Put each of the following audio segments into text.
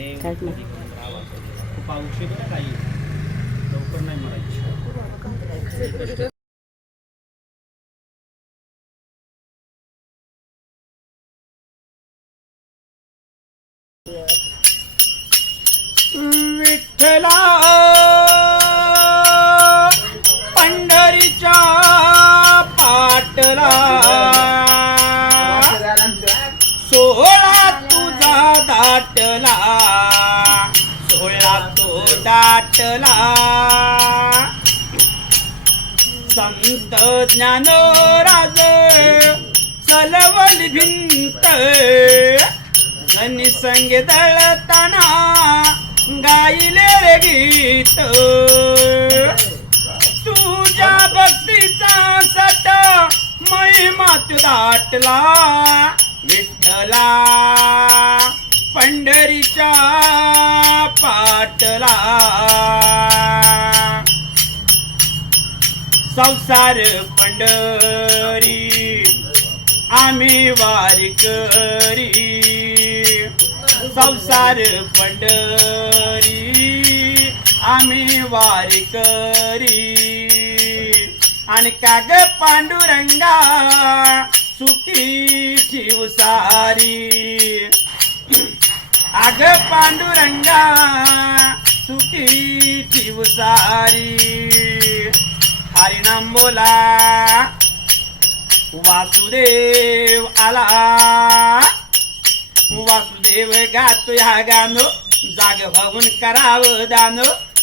खूप औषध काही लवकर नाही मरायची. विठ्ठला पंढरीच्या पाटला सोहळा तुझा दाटला, सोहळा तो दाटला. संत ज्ञानराज चलवली भिंत, निसंग दळताना गायले रे गीत. तुझ्या भक्तीचा सट महिमा तू दाटला, विठ्ठला पंढरीच्या पाटला. संसार पंढरी आम्ही वारी करी, संसार पंढरी आम्ही वारी करी. आणि काग पांडुरंगा सुखी ठेवू सारी, आग पांडुरंगा सुखी ठेवू सारी. हरिनाम बोला वासुदेव आला, वासुदेव गातो ह्या गाणं, जाग भावून करावं दान.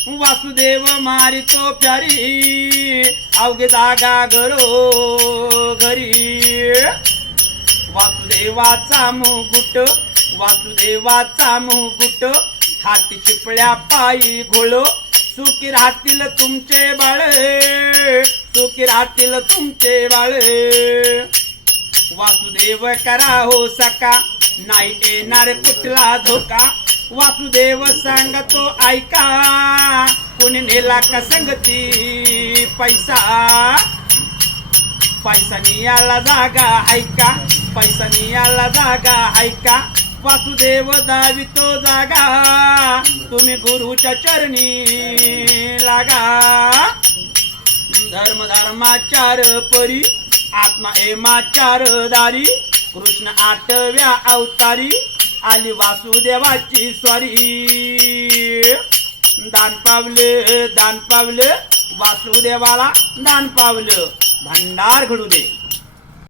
वासुदेव मारितो प्यारी, अवघे जागा घरो घरी. वासुदेवाचा मुकुट, वासुदेवाचा मुकुट, हाती चिपळ्या पायी घोळ. सुखी राहतील तुमचे बाळ, सुखी राहतील तुमचे बाळ. वासुदेव करा हो सका, नाही येणार कुठला धोका. वासुदेव सांगतो ऐका, कोणी नेला का संगती पैसा. पैसा नियाला जागा ऐका, पैसा नियाला जागा ऐका. वासुदेव दावितो जागा, तुम्ही गुरुच्या चरणी लागा. धर्म धर्माचार परी, आत्मा एमाचार दारी. कृष्ण 8व्या अवतारी, आली वासुदेवाची स्वारी. दान पावले वासुदेवाला दान पावलं, भंडार घडू दे.